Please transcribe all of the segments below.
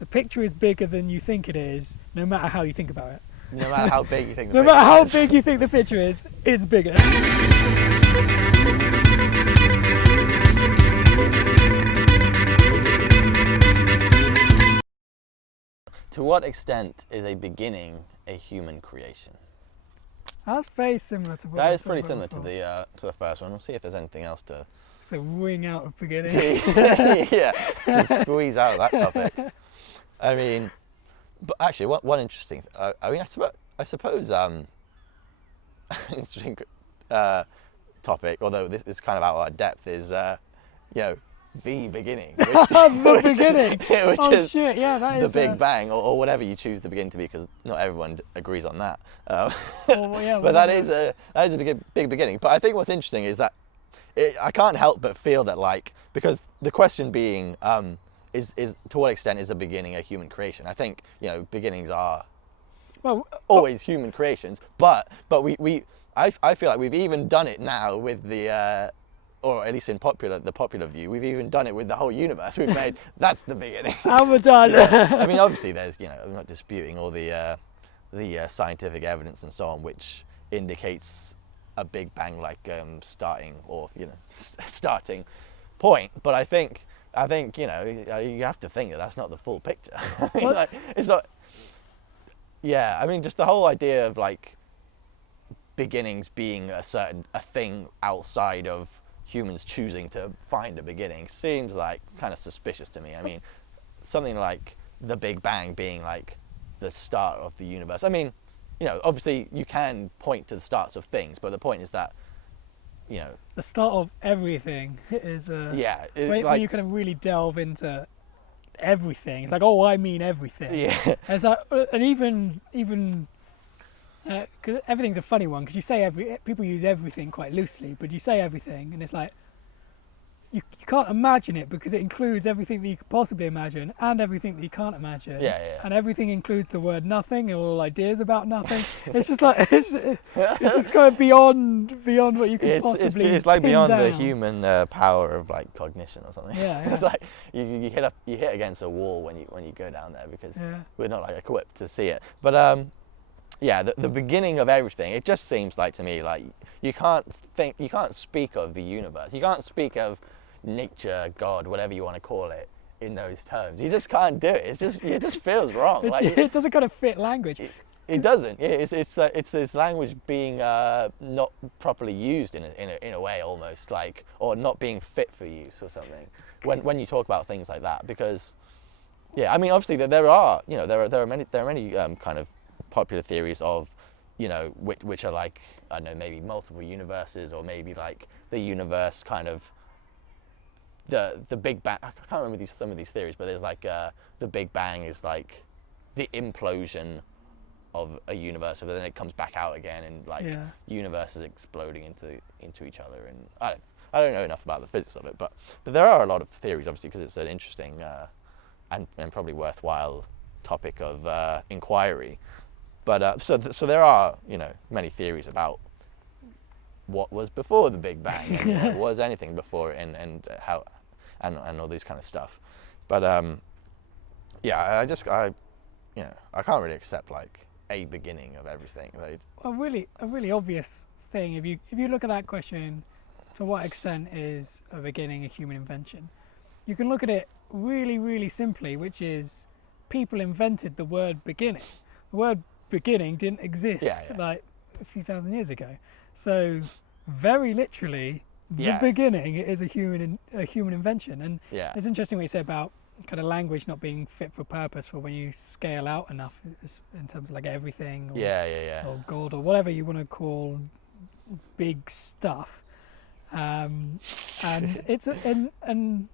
the picture is bigger than you think it is, no matter how you think about it. No matter how big you think the No picture matter how is. big you think the picture is, it's bigger. To what extent is a beginning a human creation? That's very similar to what That we is pretty talked similar about to the first one. We'll see if there's anything else to before. The wing out of beginning. to squeeze out of that topic. I mean, but actually, one interesting. I mean, I suppose interesting topic, although this is kind of out of our depth, is the beginning. The beginning. Which is shit! Yeah, that the is Big Bang, or whatever you choose the beginning to be, because not everyone agrees on that. But that is a big beginning. But I think what's interesting is that I can't help but feel that, like, because the question being is to what extent is a beginning a human creation? I think beginnings are always human creations, but I feel like we've even done it now with the or at least in the popular view, we've even done it with the whole universe. We've made that's the beginning. And we're done. I mean, obviously, there's I'm not disputing all the scientific evidence and so on, which indicates a Big Bang like starting or starting point. But I think you have to think that that's not the full picture. I mean, like, it's not. Yeah, I mean, just the whole idea of like beginnings being a thing outside of humans choosing to find a beginning seems like kind of suspicious to me. I mean, something like the Big Bang being like the start of the universe. I mean, obviously you can point to the starts of things, but the point is that, the start of everything is when you kind of really delve into everything. It's like, I mean everything. Yeah. It's like, and even because everything's a funny one, because you say people use everything quite loosely, but you say everything and it's like you can't imagine it, because it includes everything that you could possibly imagine and everything that you can't imagine. Yeah. And everything includes the word nothing and all ideas about nothing. It's just like it's just going beyond what you could possibly. It's like pin beyond down. the human power of like cognition or something. Yeah. It's like you hit against a wall when you go down there, because we're not like equipped to see it. But the beginning of everything, it just seems like to me like you can't speak of the universe, you can't speak of nature, God, whatever you want to call it, in those terms. You just can't do it. It just feels wrong. It doesn't kind of fit language. It doesn't. It's this language being not properly used in a way, almost like, or not being fit for use or something. When you talk about things like that, because I mean, obviously there are many kind of popular theories of which are like, I don't know, maybe multiple universes, or maybe like the universe kind of the Big Bang. I can't remember some of these theories, but there's like the Big Bang is like the implosion of a universe, but then it comes back out again, and like universes exploding into each other. And I don't know enough about the physics of it, but there are a lot of theories, obviously, because it's an interesting and probably worthwhile topic of inquiry. But so there are many theories about what was before the Big Bang, and what was anything before, and how and all these kind of stuff. But I can't really accept like a beginning of everything. A really obvious thing, if you look at that question, to what extent is a beginning a human invention? You can look at it really, really simply, which is people invented the word beginning. The word beginning didn't exist like a few thousand years ago. So very literally, the beginning is a human invention. And it's interesting what you say about kind of language not being fit for purpose for when you scale out enough in terms of like everything or God or whatever you want to call big stuff. And it's and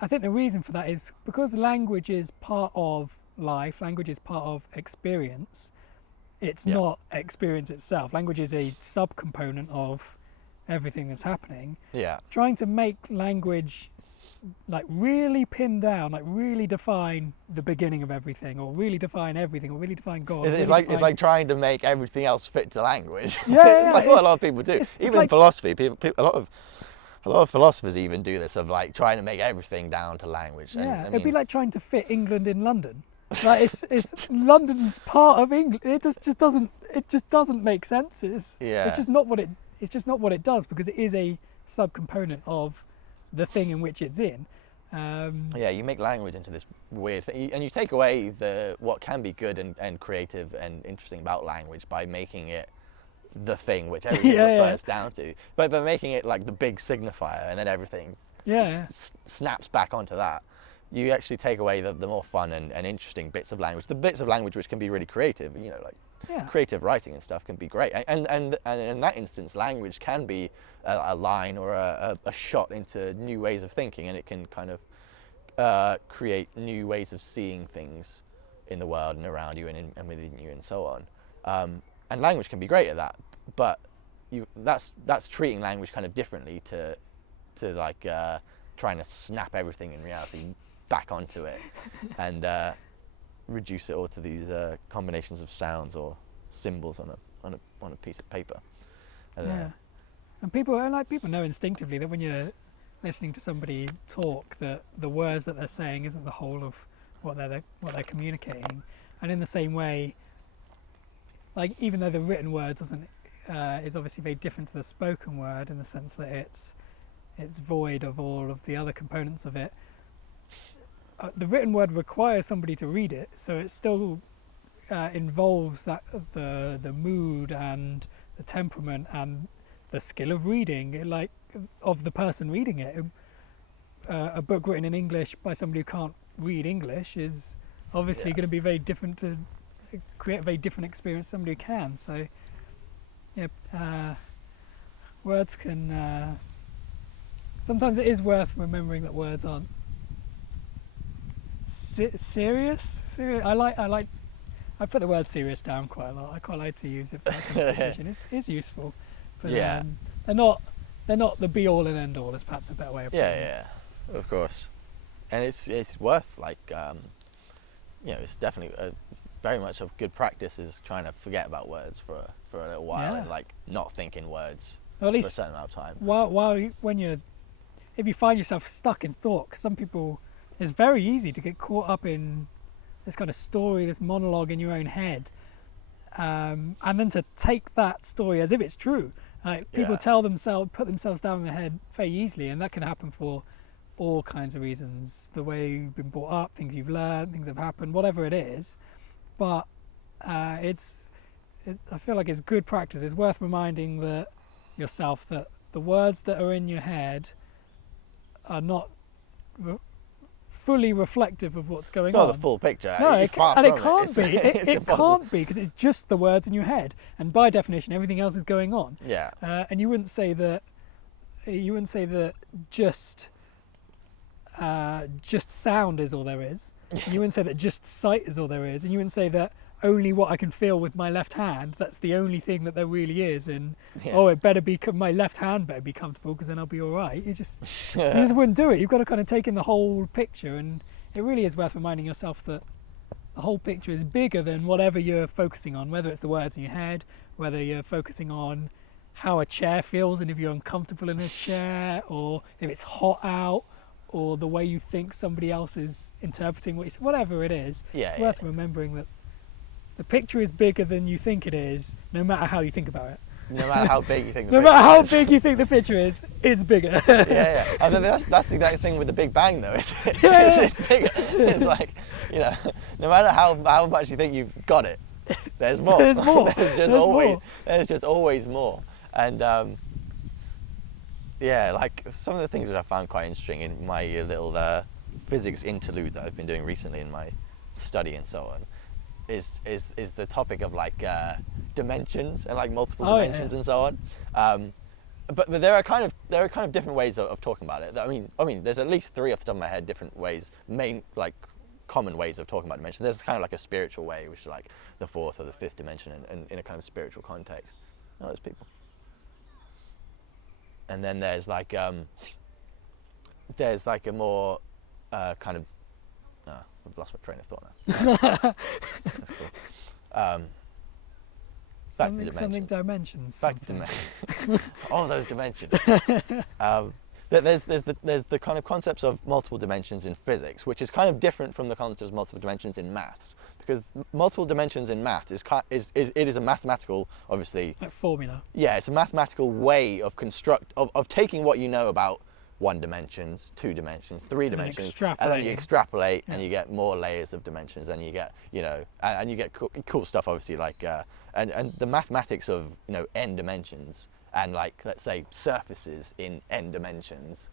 I think the reason for that is because language is part of life, language is part of experience. It's not experience itself. Language is a subcomponent of everything that's happening. Trying to make language like really pin down, like really define the beginning of everything, or really define everything, or really define God. It's like trying to make everything else fit to language. It's like what a lot of people do. Even in philosophy, people a lot of a lot of philosophers even do this, of like trying to make everything down to language. And, Yeah, I it'd be mean, like trying to fit England in London. Like it's London's part of England. It just doesn't make sense. It's yeah. just not what it does, because it is a subcomponent of the thing in which it's in. Yeah, you make language into this weird thing, and you take away what can be good and creative and interesting about language by making it the thing which everything refers down to, but by making it like the big signifier, and then everything snaps back onto that. You actually take away the more fun and interesting bits of language, the bits of language which can be really creative. You know, like creative writing and stuff can be great. And in that instance, language can be a line or a shot into new ways of thinking, and it can kind of create new ways of seeing things in the world and around you and within you and so on. And language can be great at that, but that's treating language kind of differently to like trying to snap everything in reality back onto it and reduce it all to these combinations of sounds or symbols on a piece of paper. And people know instinctively that when you're listening to somebody talk, that the words that they're saying isn't the whole of what they're communicating. And in the same way, like, even though the written word is obviously very different to the spoken word, in the sense that it's void of all of the other components of it, the written word requires somebody to read it, so it still involves the mood and the temperament and the skill of reading, like, of the person reading it. A book written in English by somebody who can't read English is obviously going to be very different, to create a very different experience to somebody who can. So words can sometimes it is worth remembering that words aren't serious. I put the word serious down quite a lot. I quite like to use it for that kind of situation. It's useful, but they're not the be all and end all. Is perhaps a better way of putting it. Yeah, of course. And it's worth, like, it's definitely very much a good practice is trying to forget about words for a little while and like not think in words or at least for a certain amount of time. If you find yourself stuck in thought, 'cause some people, it's very easy to get caught up in this kind of story, this monologue in your own head, and then to take that story as if it's true. Like, people put themselves down in their head very easily, and that can happen for all kinds of reasons. The way you've been brought up, things you've learned, things have happened, whatever it is. But I feel like it's good practice. It's worth reminding yourself that the words that are in your head are not fully reflective of what's going on. It's not the full picture. No, it can't be. It impossible. Can't be, because it's just the words in your head, and by definition, everything else is going on. Yeah. And you wouldn't say that. Just sound is all there is. And you wouldn't say that just sight is all there is, and you wouldn't say that only what I can feel with my left hand, that's the only thing that there really is, and it better be, my left hand better be comfortable, because then I'll be all right. You just wouldn't do it. You've got to kind of take in the whole picture, and it really is worth reminding yourself that the whole picture is bigger than whatever you're focusing on, whether it's the words in your head, whether you're focusing on how a chair feels and if you're uncomfortable in a chair, or if it's hot out, or the way you think somebody else is interpreting what you say, whatever it is. It's worth remembering that the picture is bigger than you think it is, no matter how you think about it. No matter how big you think the no picture is. matter how big you think the picture is, it's bigger. I mean, that's the exact thing with the Big Bang, though. It's bigger. It's like, no matter how much you think you've got it, there's more. There's more. There's just always more. And like some of the things that I found quite interesting in my little physics interlude that I've been doing recently in my study and so on is the topic of like dimensions and like multiple dimensions and so on. But there are kind of different ways of talking about it. I mean, there's at least 3 off the top of my head different ways, common ways of talking about dimension. There's kind of like a spiritual way, which is like the 4th or the 5th dimension, and in a kind of spiritual context. Oh, there's people. And then there's like a more kind of I've lost my train of thought now. That's cool. Back to dimensions. Something dimensions. Back to dimensions. All those dimensions. There's the kind of concepts of multiple dimensions in physics, which is kind of different from the concepts of multiple dimensions in maths, because multiple dimensions in math is a mathematical, obviously. Like formula. Yeah, it's a mathematical way of of taking what you know about 1 dimension, 2 dimensions, 3 dimensions, and then you extrapolate and you get more layers of dimensions, and you get, you know, and you get cool stuff, obviously, like and the mathematics of, you know, n dimensions, and like, let's say, surfaces in n dimensions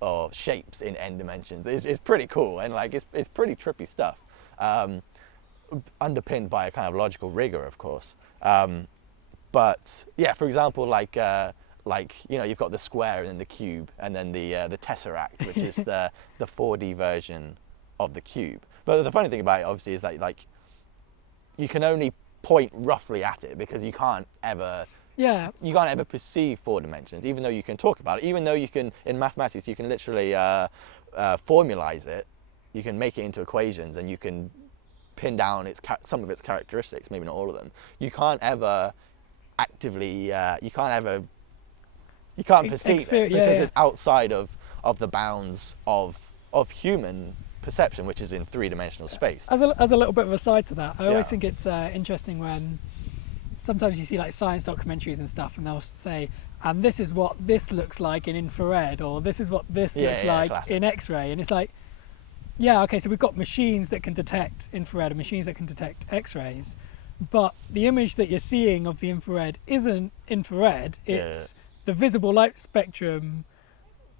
or shapes in n dimensions is pretty cool, and like it's pretty trippy stuff, underpinned by a kind of logical rigor, of course. But yeah, for example, like you know, you've got the square and then the cube, and then the tesseract, which is the 4D version of the cube. But the funny thing about it, obviously, is that like you can only point roughly at it, because you can't ever perceive 4 dimensions, even though you can talk about it. Even though you can, in mathematics, you can literally formalize it. You can make it into equations, and you can pin down some of its characteristics, maybe not all of them. You can't ever actively, you can't perceive it, because it's outside of the bounds of human perception, which is in 3-dimensional space. As a little bit of a side to that, I always think it's interesting when sometimes you see like science documentaries and stuff, and they'll say, and this is what this looks like in infrared, or this is what this looks like classic. In X-ray, and it's like, yeah, okay, so we've got machines that can detect infrared and machines that can detect X-rays, but the image that you're seeing of the infrared isn't infrared, it's the visible light spectrum.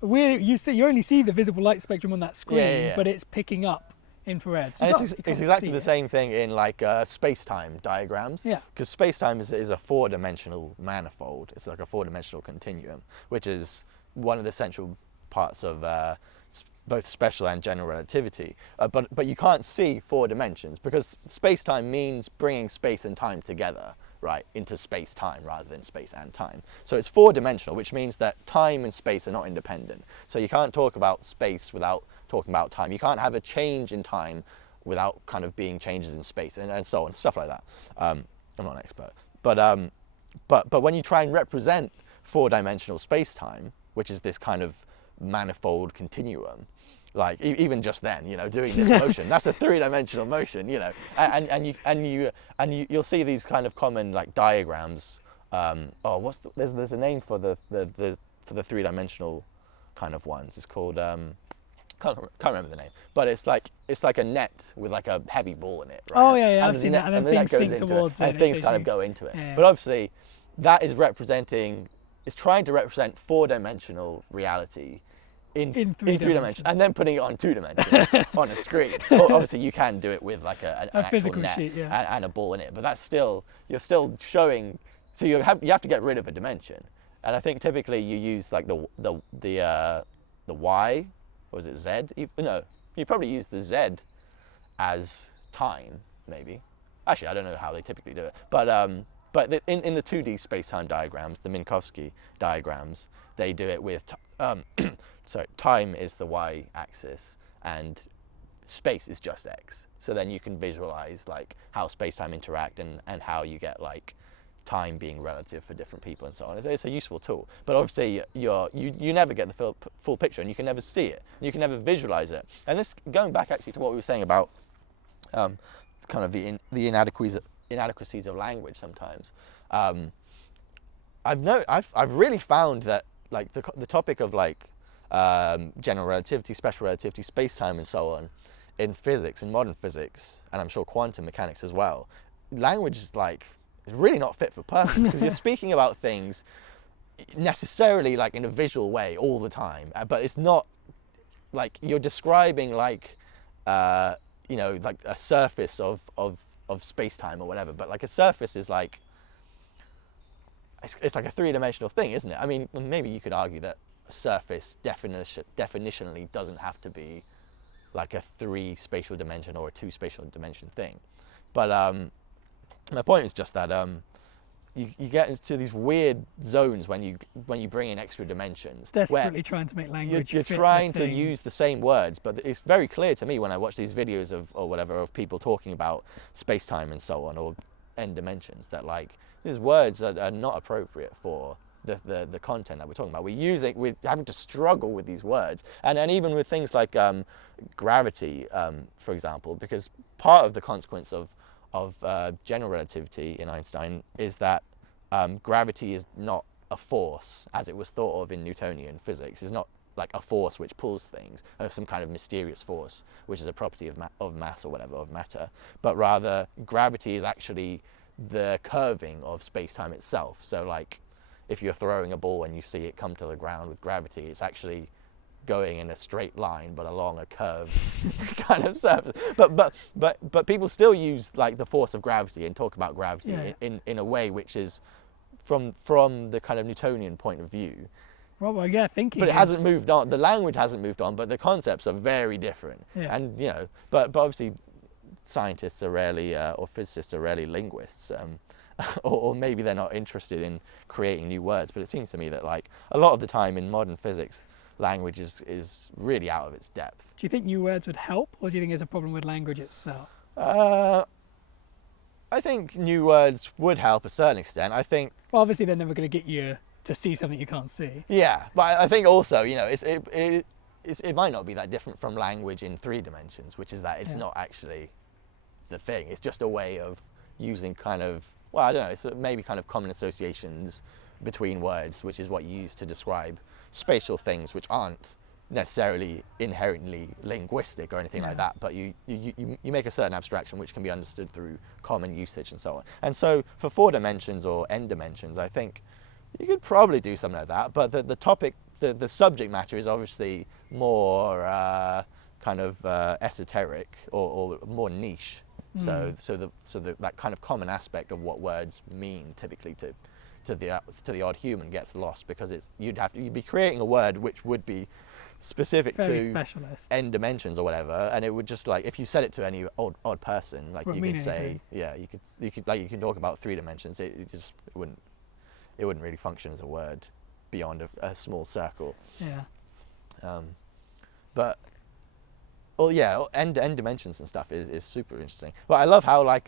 You only see the visible light spectrum on that screen, but it's picking up infrared. So and it's exactly the same thing in like space-time diagrams. Yeah. Because space-time is a 4-dimensional manifold. It's like a 4-dimensional continuum, which is one of the central parts of both special and general relativity. But you can't see 4 dimensions, because space-time means bringing space and time together, right, into space-time rather than space and time. So it's 4-dimensional, which means that time and space are not independent. So you can't talk about space without talking about time. You can't have a change in time without kind of being changes in space, and so on, stuff like that. I'm not an expert. But when you try and represent 4-dimensional space-time, which is this kind of manifold continuum, like even just then, you know, doing this motion, that's a 3-dimensional motion, you know, and you'll see these kind of common like diagrams. There's a name for the 3-dimensional kind of ones. It's called can't remember the name, but it's like a net with like a heavy ball in it, right? Oh yeah, I've seen that, and then things sink towards it, and things kind of go into it. Yeah. But obviously, that is trying to represent 4-dimensional reality in 3 dimensions, and then putting it on 2 dimensions on a screen. Obviously, you can do it with like an actual net sheet, and a ball in it, but that's you're still showing. So you have to get rid of a dimension, and I think typically you use like the Y, or is it Z? No, you probably use the Z as time, maybe. Actually, I don't know how they typically do it, but in the 2D space-time diagrams, the Minkowski diagrams, they do it with time is the y-axis and space is just x. So then you can visualize like how space-time interact and how you get like time being relative for different people and so on. It's a useful tool, but obviously you never get the full picture, and you can never see it, you can never visualize it. And this, going back actually to what we were saying about kind of the inadequacies of language sometimes. I've really found that like the topic of like general relativity, special relativity, space-time and so on in physics, in modern physics, and I'm sure quantum mechanics as well, language is really not fit for purpose, because you're speaking about things necessarily like in a visual way all the time, but it's not like you're describing like like a surface of space-time or whatever, but like a surface is like it's like a 3-dimensional thing, isn't it? I mean, maybe you could argue that a surface definitionally doesn't have to be like a 3 spatial dimension or a 2 spatial dimension thing, but my point is just that you get into these weird zones when you bring in extra dimensions. Desperately trying to make language. You're trying to use the same words, but it's very clear to me when I watch these videos of people talking about space-time and so on, or n dimensions, that like these words are not appropriate for the content that we're talking about. We're having to struggle with these words, and even with things like gravity, for example, because part of the consequence of general relativity in Einstein is that gravity is not a force as it was thought of in Newtonian physics. It's not like a force which pulls things, or some kind of mysterious force, which is a property of mass or whatever, of matter, but rather gravity is actually the curving of space-time itself. So like if you're throwing a ball and you see it come to the ground with gravity, it's actually going in a straight line but along a curved kind of surface. But people still use like the force of gravity and talk about gravity in a way which is from the kind of Newtonian point of view. Well, yeah, thinking. But it hasn't moved on. The language hasn't moved on, but the concepts are very different. Yeah. And you know, but obviously, scientists are rarely or physicists are rarely linguists, or maybe they're not interested in creating new words. But it seems to me that like a lot of the time in modern physics, language is really out of its depth. Do you think new words would help, or do you think it's a problem with language itself? I think new words would help a certain extent. I think. Well, obviously they're never going to get you to see something you can't see. Yeah, but I think also, you know, it might not be that different from language in 3 dimensions, which is that it's not actually the thing. It's just a way of using kind of, well, I don't know, it's maybe kind of common associations between words, which is what you use to describe spatial things which aren't necessarily inherently linguistic or anything like that, but you make a certain abstraction which can be understood through common usage and so on. And so for 4 dimensions or n dimensions, I think you could probably do something like that, but the topic, the subject matter is obviously more kind of esoteric or more niche. So that kind of common aspect of what words mean typically to the odd human gets lost, because you'd be creating a word which would be specific Very to specialist. n dimensions or whatever, and it would just like, if you said it to any odd person, like Wouldn't you could mean say, anything. yeah, you could like, you can talk about 3 dimensions, it wouldn't really function as a word beyond a small circle. Yeah. But well, yeah, n dimensions and stuff is super interesting. But I love how I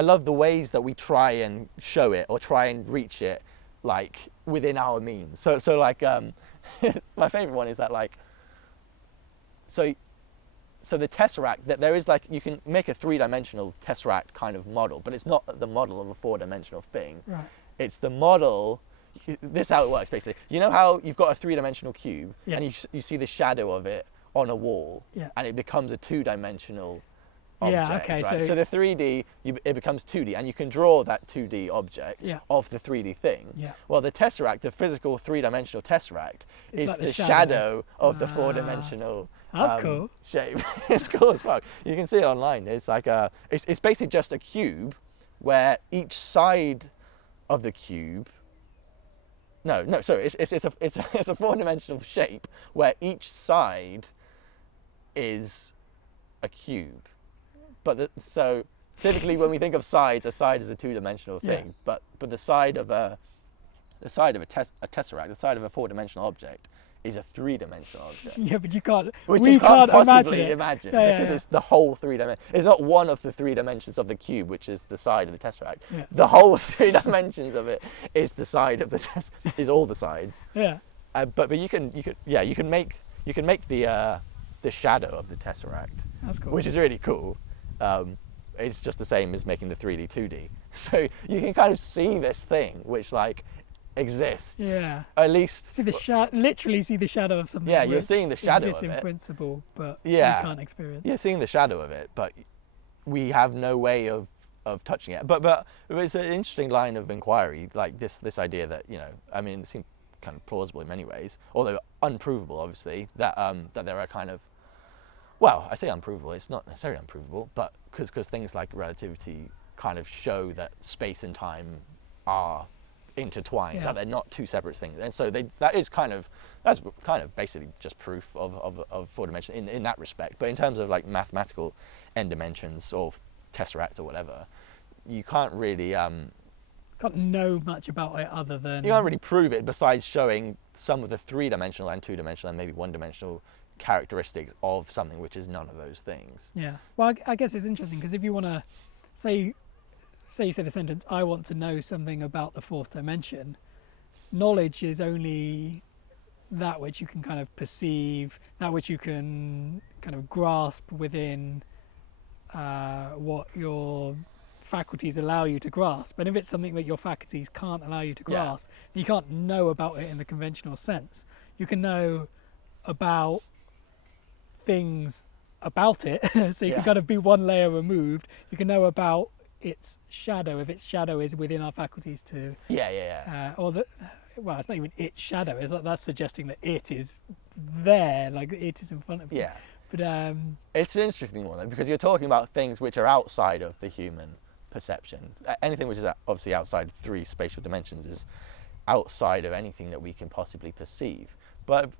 love the ways that we try and show it or try and reach it like within our means. So like my favorite one is that like so the tesseract, that there is like, you can make a 3-dimensional tesseract kind of model, but it's not the model of a 4-dimensional thing. Right. It's the model. This is how it works basically. You know how you've got a 3-dimensional cube, Yeah. and you see the shadow of it on a wall, Yeah. and it becomes a 2-dimensional Yeah, object, okay, right? so- So the 3D, it becomes 2D, and you can draw that 2D object Yeah. of the 3D thing. Yeah. Well, the tesseract, the physical 3-dimensional tesseract, It's is like the the shadow shadow. of the 4-dimensional That's cool. shape. It's cool as fuck. You can see it online. It's like it's basically just a cube where each side of the cube. No, sorry. It's a 4-dimensional shape where each side is a cube. But so typically when we think of sides, a side is a 2-dimensional thing. Yeah. But the side of a tesseract, the side of a 4-dimensional object, is a 3-dimensional object. Yeah, but you can't. Which we you can't imagine possibly it. imagine, Yeah, because yeah. it's the whole 3 dimensions. It's not one of the 3 dimensions of the cube, which is the side of the tesseract. Yeah. The whole 3 dimensions of it is the side of the is all the sides. Yeah. But you can make the shadow of the tesseract, That's cool. which is really cool. It's just the same as making the 3D 2D. So you can kind of see this thing which like exists. Yeah. At least. See the literally see the shadow of something. Yeah, you're which seeing the shadow exists of in it. principle, but Yeah. you can't experience. You're seeing the shadow of it, but we have no way of touching it. But it's an interesting line of inquiry, like this idea that, you know, I mean, it seems kind of plausible in many ways, although unprovable, obviously, that there are kind of, well, I say unprovable, it's not necessarily unprovable, but because things like relativity kind of show that space and time are intertwined, Yeah. that they're not 2 separate things, and so that's kind of basically just proof of 4 dimensions in that respect. But in terms of like mathematical n dimensions or tesseract or whatever, you can't really Can't know much about it other than. you can't really prove it besides showing some of the 3-dimensional and 2-dimensional and maybe 1-dimensional characteristics of something which is none of those things. Yeah. Well, I guess it's interesting because if you want to say you say the sentence, "I want to know something about the 4th dimension," knowledge is only that which you can kind of perceive, that which you can kind of grasp within what your faculties allow you to grasp. And if it's something that your faculties can't allow you to grasp, you can't know about it in the conventional sense. You can know about things about it, so you can kind of be one layer removed. You can know about its shadow, if its shadow is within our faculties to or the well, it's not even its shadow, it's like that's suggesting that it is there, like it is in front of you. But it's an interesting one though, because you're talking about things which are outside of the human perception. Anything which is obviously outside 3 spatial dimensions is outside of anything that we can possibly perceive. But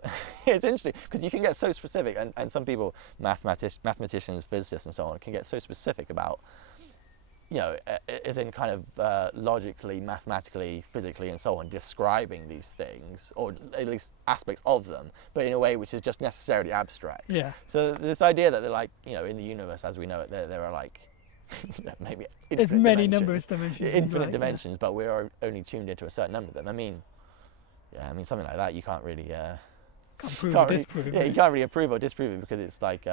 it's interesting because you can get so specific, and some people, mathematicians, physicists and so on, can get so specific about, you know, as in kind of logically, mathematically, physically and so on, describing these things, or at least aspects of them, but in a way which is just necessarily abstract. So this idea that they're like, you know, in the universe as we know it, there are like, maybe there's many numbers dimensions. Infinite dimensions, but we're only tuned into a certain number of them. I mean, something like that you can't really can't prove or disprove. You can't really approve or disprove it, because it's like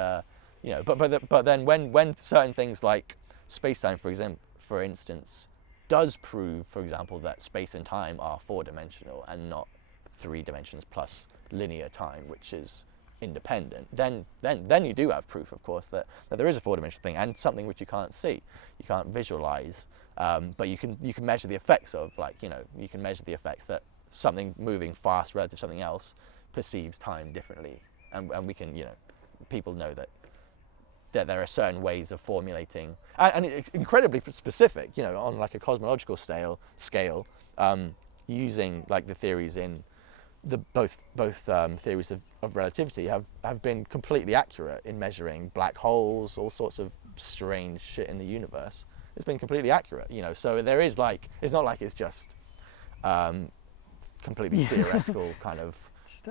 you know. But then when certain things like space-time, for instance, does prove, for example, that space and time are 4-dimensional and not 3 dimensions plus linear time, which is independent, then you do have proof, of course, that there is a 4-dimensional thing, and something which you can't see, you can't visualize, but you can measure the effects of, like, you know, you can measure the effects that something moving fast relative to something else perceives time differently, and we can, you know, people know that there are certain ways of formulating, and it's incredibly specific, you know, on like a cosmological scale, using like the theories in the both theories of relativity have been completely accurate in measuring black holes, all sorts of strange shit in the universe. It's been completely accurate, you know. So there is, like, it's not like it's just completely theoretical kind of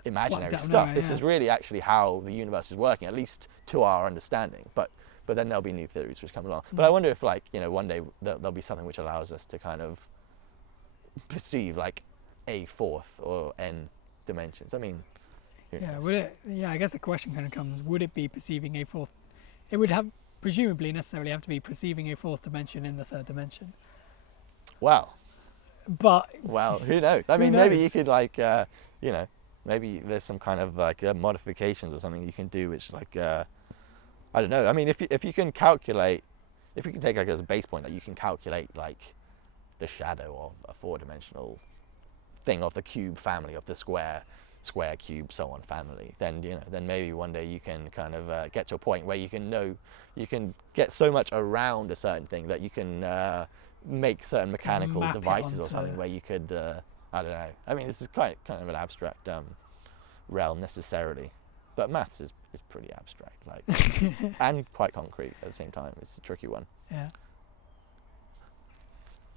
imaginary stuff. This is really actually how the universe is working, at least to our understanding. But then there'll be new theories which come along. But I wonder if, like, you know, one day there'll be something which allows us to kind of perceive like a 4th or n dimensions. I mean, I guess the question kind of comes: would it be perceiving a 4th? It would have presumably necessarily have to be perceiving a 4th dimension in the 3rd dimension. Wow. But who knows? I mean, maybe you could, like, you know, maybe there's some kind of like modifications or something you can do, which, like, I don't know. I mean, if you can calculate, if you can take like as a base point that you can calculate like the shadow of a 4-dimensional thing of the cube family, of the square, cube, so on family, then, you know, then maybe one day you can kind of get to a point where you can get so much around a certain thing that you can make certain mechanical devices or something where you could, I don't know. I mean, this is kind of an abstract realm necessarily, but maths is pretty abstract, like, and quite concrete at the same time. It's a tricky one. Yeah.